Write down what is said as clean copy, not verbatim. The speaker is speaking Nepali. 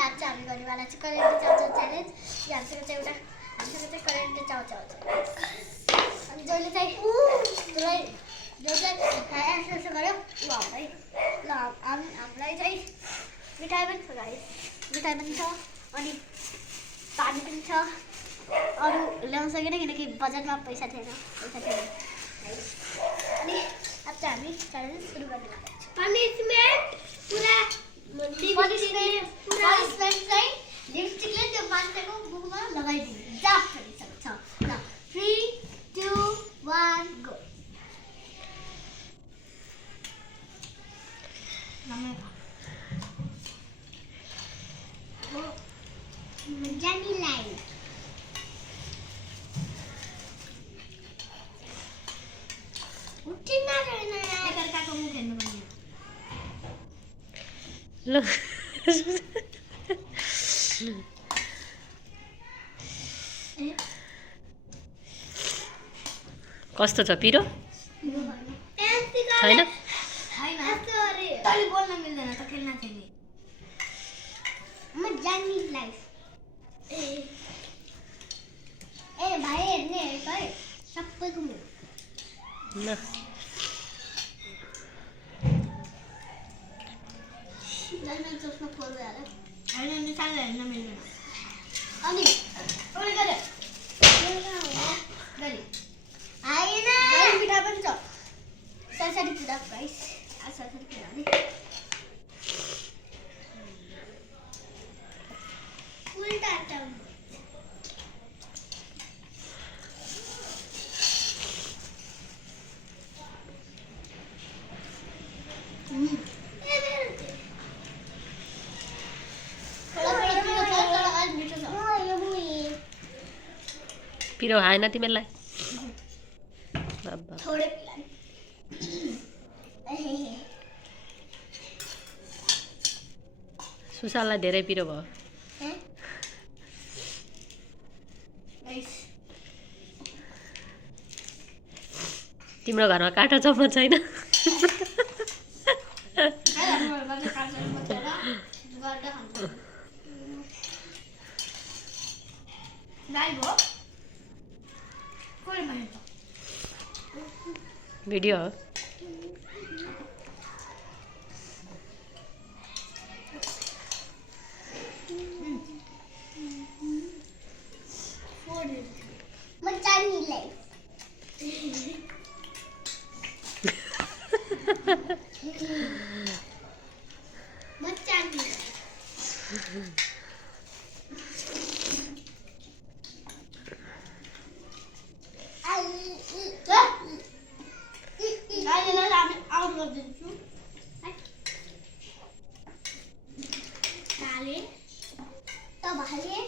आज चाहिँ हामी गर्नेवाला चाहिँ करेन्ट चाउचाउ च्यालेन्ज। यो हामीसँग चाहिँ करेन्ट चाउचाउ च्यालेन्ज। अनि जसले चाहिँ जो चाहिँ एन्सर गर्यो ल भाइ ल हामीलाई चाहिँ मिठाई पनि छ गाइस, मिठाई पनि छ अनि पानी पनि छ। अरू ल्याउन सकेन किनकि बजेटमा पैसा थिएन। अनि अब चाहिँ हामी च्यालेन्ज सुरु गर्नेवाला छौँ। पनिसमेन्ट चाहिँ लिपस्टिकले त्यो मान्छेको मुखमा लगाइदिनु जाप गरिसक्छ। ल 3 2 1 गो। जानीलाई उठिन रहेन एकअर्काको मुख हेर्नु पर्ने ल कस्तो छ पिरो छैन? तैँले बोल्न मिल्दैन त खेल्न थिएँ म जानी लाइफ ए भाइ हेर्ने है सबैको मुख ल जानी चस्मा खोल्दै हाल हैन निसाले हेर्न मिल्दैन। अनि ओले गरे गरे हैन मिठा पनि छ सरसरी पुरा गाइस आज सरसरी पुरा नि उल्टा टाउ पिरो आएन तिमीलाई? थोड़े सुशाललाई धेरै पिरो भयो। तिम्रो घरमा काँटा चम्मच छैन? भिडियो हो। Dale. Toma, Javier.